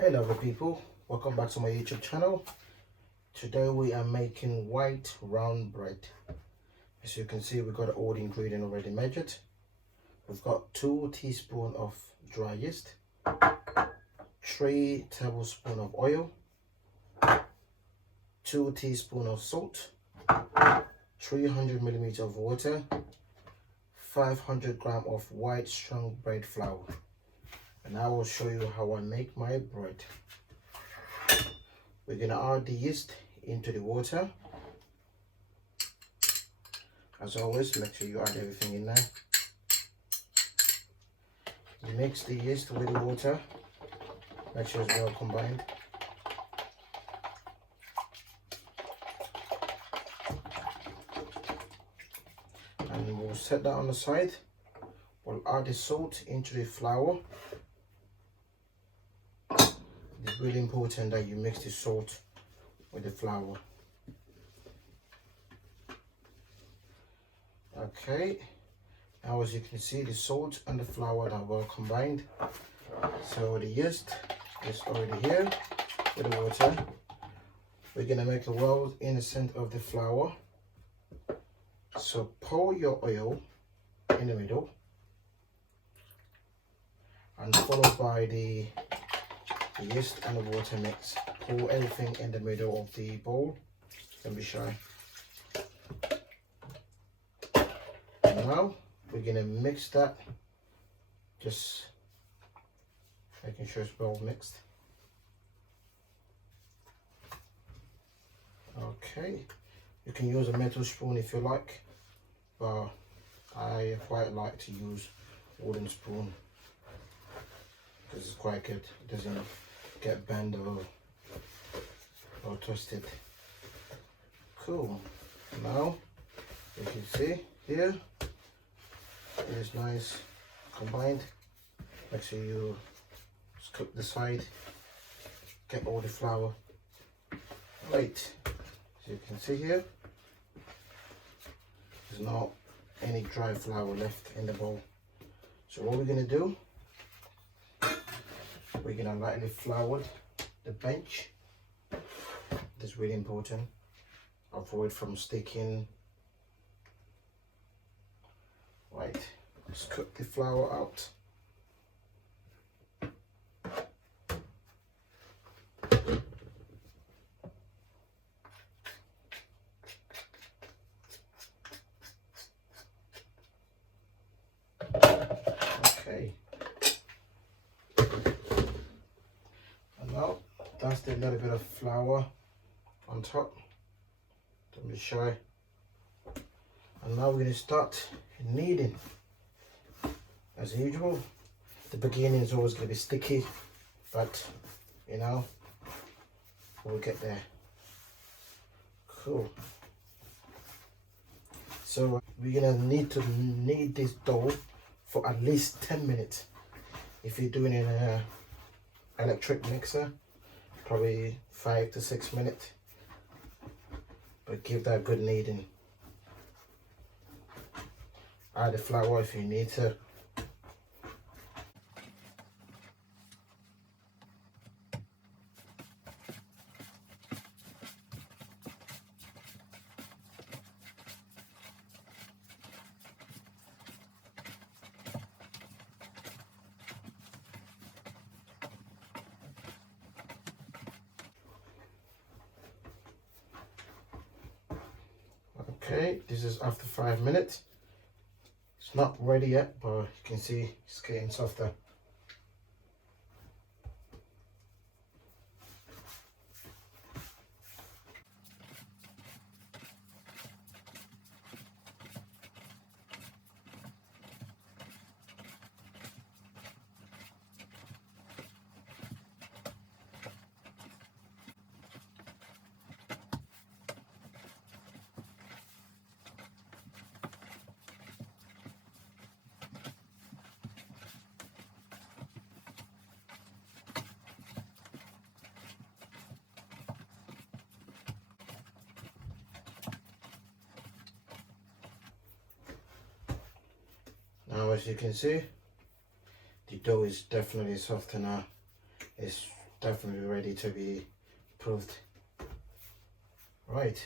Hey lovely people, welcome back to my YouTube channel. Today we are making white round bread. As you can see, we've got all the ingredients already measured. We've got 2 teaspoons of dry yeast, 3 tablespoons of oil, 2 teaspoons of salt, 300 milliliters of water, 500 grams of white strong bread flour. And I will show you how I make my bread. We're going to add the yeast into the water. As always, make sure you add everything in there. You mix the yeast with the water. Make sure it's well combined. And we'll set that on the side. We'll add the salt into the flour. It's really important that you mix the salt with the flour. Okay, now as you can see, the salt and the flour are well combined. So the yeast is already here with the water. We're gonna make a well in the center of the flour. So pour your oil in the middle and followed by the yeast and the water mix. Pour everything in the middle of the bowl. Don't be shy. And now we're gonna mix that, just making sure it's well mixed. Okay, you can use a metal spoon if you like, but I quite like to use wooden spoon because it's quite good. It doesn't get bent or twisted. Cool. Now you can see here it is nice combined. Make sure you scoop the side, get all the flour. Right, as you can see here, there's not any dry flour left in the bowl. So what we're gonna do, we're gonna lightly flour the bench. That's really important. Avoid from sticking. Right, scoop the flour out. Okay. And now that's the little bit of flour on top. Don't be shy. And now we're going to start kneading. As usual, the beginning is always going to be sticky, but you know, we'll get there. Cool. So we're going to need to knead this dough for at least 10 minutes. If you're doing it in an electric mixer, probably 5 to 6 minutes. But give that a good kneading. Add the flour if you need to. Okay, this is after 5 minutes. It's not ready yet, but you can see it's getting softer. Now as you can see, the dough is definitely softer now. It's definitely ready to be proved. Right.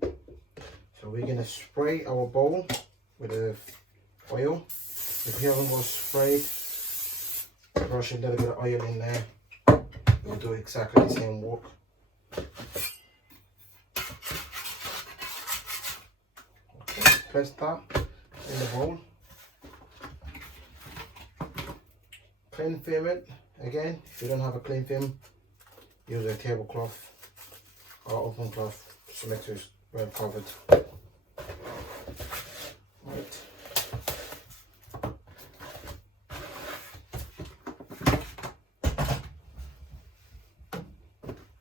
So we're gonna spray our bowl with the oil. If you haven't got sprayed, brush a little bit of oil in there. You'll do exactly the same work. Okay, place that in the bowl. Clean film it. Again, if you don't have a clean film, use a tablecloth or open cloth to make sure it's well covered. Right.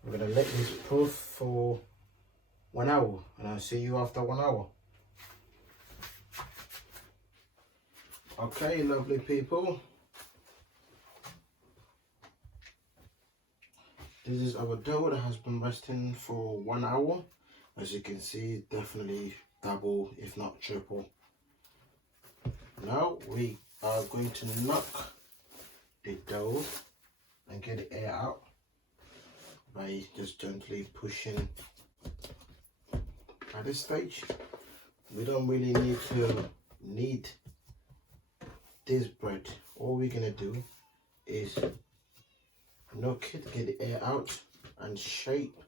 We're gonna let this proof for 1 hour, and I'll see you after 1 hour. Okay, lovely people. This is our dough that has been resting for 1 hour. As you can see, definitely double, if not triple. Now we are going to knock the dough and get the air out by just gently pushing. At this stage, we don't really need to knead this bread. All we're gonna do is knock it, get the air out, and shape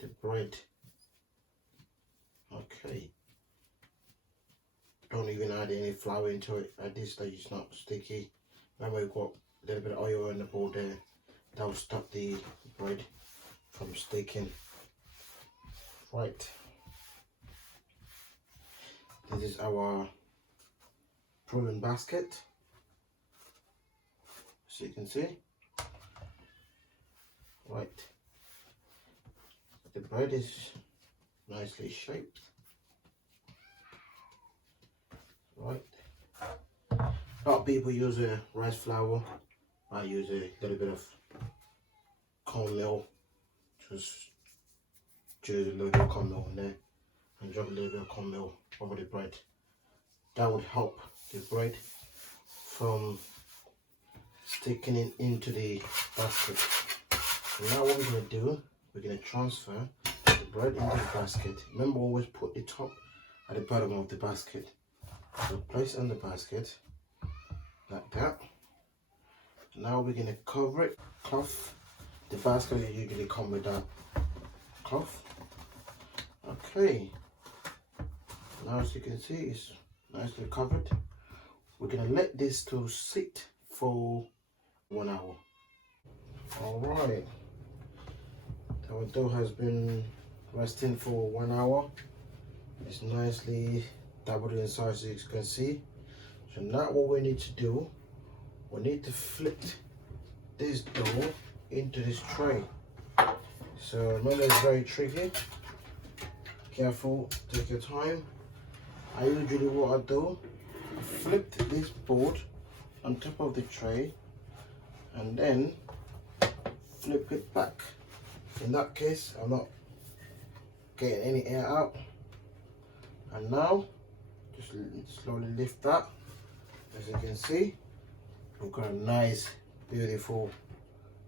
the bread. Okay. Don't even add any flour into it. At this stage, it's not sticky. Remember, we've got a little bit of oil in the bowl there. That will stop the bread from sticking. Right. This is our proving basket. So you can see. Right. The bread is nicely shaped. Right. A lot of people use a rice flour. I use a little bit of cornmeal. Just use a little bit of cornmeal in there and drop a little bit of cornmeal over the bread. That would help the bread from sticking it into the basket. So now what we're going to do, we're going to transfer the bread into the basket. Remember, always put the top at the bottom of the basket. So place it on the basket like that. Now we're going to cover it, cloth. The basket usually come with that cloth. Okay. Now as you can see, it's nicely covered. We're going to let this to sit for 1 hour. Alright. Our dough has been resting for 1 hour. It's nicely doubled in size, as you can see. So now what we need to do, we need to flip this dough into this tray. So remember, it's very tricky. Careful, take your time. I usually, what I do, I flip this board on top of the tray and then flip it back. In that case, I'm not getting any air out. And now, just slowly lift that. As you can see, we've got a nice, beautiful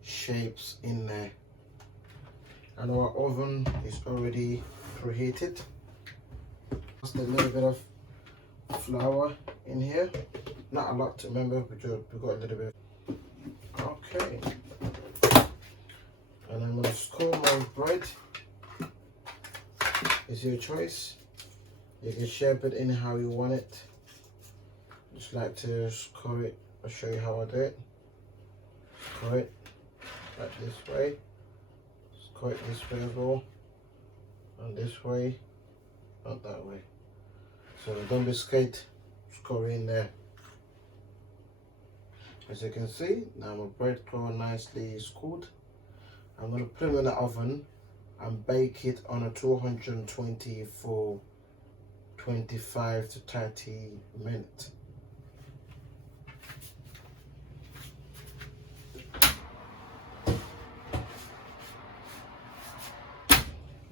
shapes in there. And our oven is already preheated. Just a little bit of flour in here. Not a lot to remember, we've got a little bit. Okay. And I'm going to score my bread. It's your choice. You can shape it in how you want it. Just like to score it. I'll show you how I do it. Score it like this way. Score it this way as well. And this way, not that way. So don't be scared. Score in there. As you can see, now my bread got nicely scored. I'm going to put it in the oven and bake it on a 220 for 25 to 30 minutes.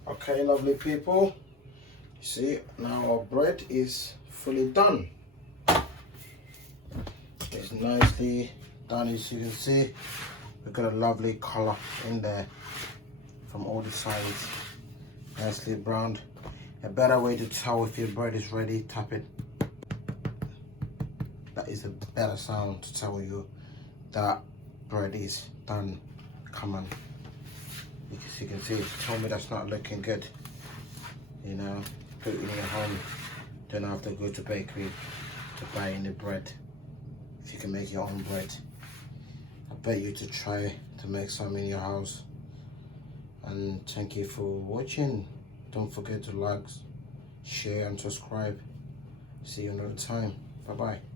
Okay, lovely people. You see, now our bread is fully done. It's nicely done. As you can see, we've got a lovely color in there from all the sides, nicely browned. A better way to tell if your bread is ready, tap it. That is a better sound to tell you that bread is done. Come on, as you can see, tell me that's not looking good. You know, put it in your home. Don't have to go to bakery to buy any bread. If you can make your own bread, I bet you to try to make some in your house. And thank you for watching. Don't forget to like, share and subscribe. See you another time. Bye bye.